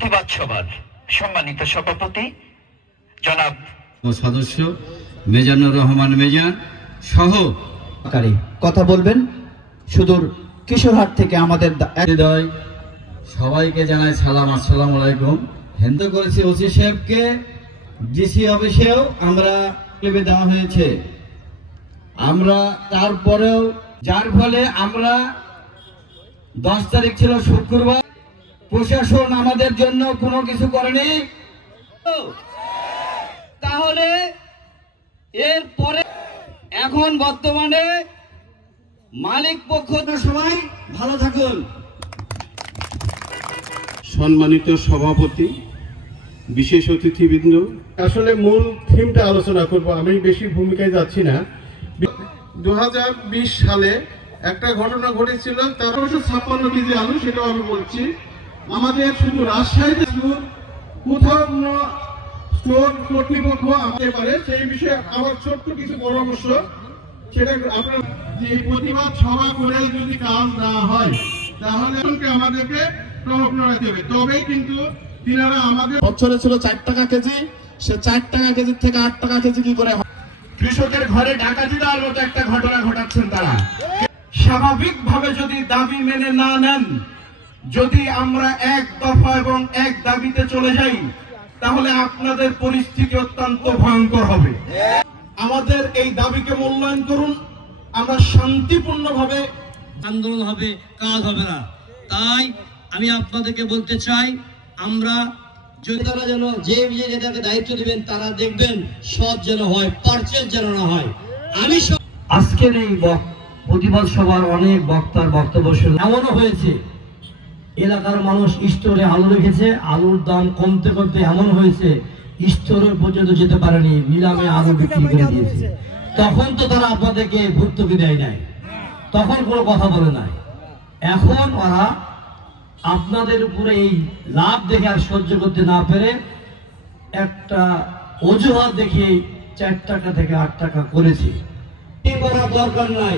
প্রতিবাদ সভার সম্মানিত সভাপতি জনাব সদস্য মেজানুর রহমান মেজান সহ কথা বলবেন সুদূর কিশোরহাট থেকে আমাদের সবাইকে জানাই সালাম, আসসালামু আলাইকুম। হেন্দ করেছি ওসি সাহেবকে, ডিসি অফিসেও আমরা দেওয়া হয়েছে। আমরা তারপরেও যার ফলে আমরা 10 তারিখ ছিল শুক্রবার, প্রশাসন আমাদের জন্য কোনো কিছু করেনি। তাহলে এরপরে এখন বর্তমানে মালিক পক্ষ সবাই ভালো থাকুন। সম্মানিত সভাপতি, বিশেষ অতিথিবৃন্দ, আসলে মূল থিমটা আলোচনা করব, আমি বেশি ভূমিকায় যাচ্ছি না। 2020 সালে একটা ঘটনা ঘটেছিল, 1356 কেজি আলু, সেটাও আমি বলছি। আমাদের শুধু রাজশাহীতে কোথাও কোনো স্টোর কর্তৃপক্ষ আমাদের পারে, সেই বিষয়ে আমার ছোট্ট কিছু পরামর্শ, সেটা আপনার যে প্রতিবাদ সভা করে যদি কাজ না হয় তাহলে আমাদেরকে প্রভাব নড়াতে হবে। তবেই কিন্তু তিনারা আমাদের বছরে ছিল 4 টাকা কেজি, সে 4 টাকা কেজির থেকে 8 টাকা কেজি কি করে কৃষকের ঘরে ডাকাতি দেওয়ার মতো একটা ঘটনা ঘটাচ্ছেন তারা। স্বাভাবিকভাবে যদি দাবি মেনে না নেন, যদি আমরা এক দফা এবং এক দাবিতে চলে যাই, তাহলে আপনাদের পরিস্থিতি অত্যন্ত ভয়ঙ্কর হবে। আমাদের এই দাবিকে মূল্যায়ন করুন। আমরা শান্তিপূর্ণভাবে আন্দোলন হবে, কাজ হবে না। তাই আমি আপনাদেরকে বলতে চাই, আমরা যদি তারা যেন যে নেতাকে দায়িত্ব দিবেন তারা দেখবেন সৎ যেন হয়, পারচেজ যেন না হয়। আমি আজকের এই প্রতিবাদ সভার অনেক বক্তার বক্তব্য শুনে এমনও হয়েছে, এলাকার মানুষ স্টোরে আলু রেখেছে, আলুর দাম কমতে কমতে এমন হয়েছে স্টোরের পর্যন্ত যেতে পারেনি, নিলামে আলু বিক্রি করে দিয়েছে। তখন তো তারা আপনাদেরকে ভর্তুকি দেয় নাই, তখন কোনো কথা বলে নাই। এখন ওরা আপনাদের উপরে এই লাভ দেখে আর সহ্য করতে না পেরে একটা অজুহাত দেখে 4 টাকা থেকে 8 টাকা করেছে। কি করার দরকার নাই,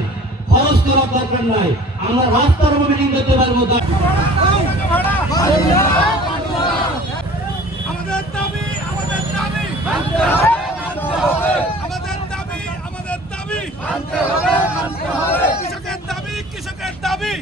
খরচ করার দরকার নাই, আমরা রাস্তার উপরে মিটিং করতে পারবো। আমাদের দাবি, আমাদের দাবি, আমাদের দাবি, আমাদের দাবি, কৃষকের দাবি, কৃষকের দাবি।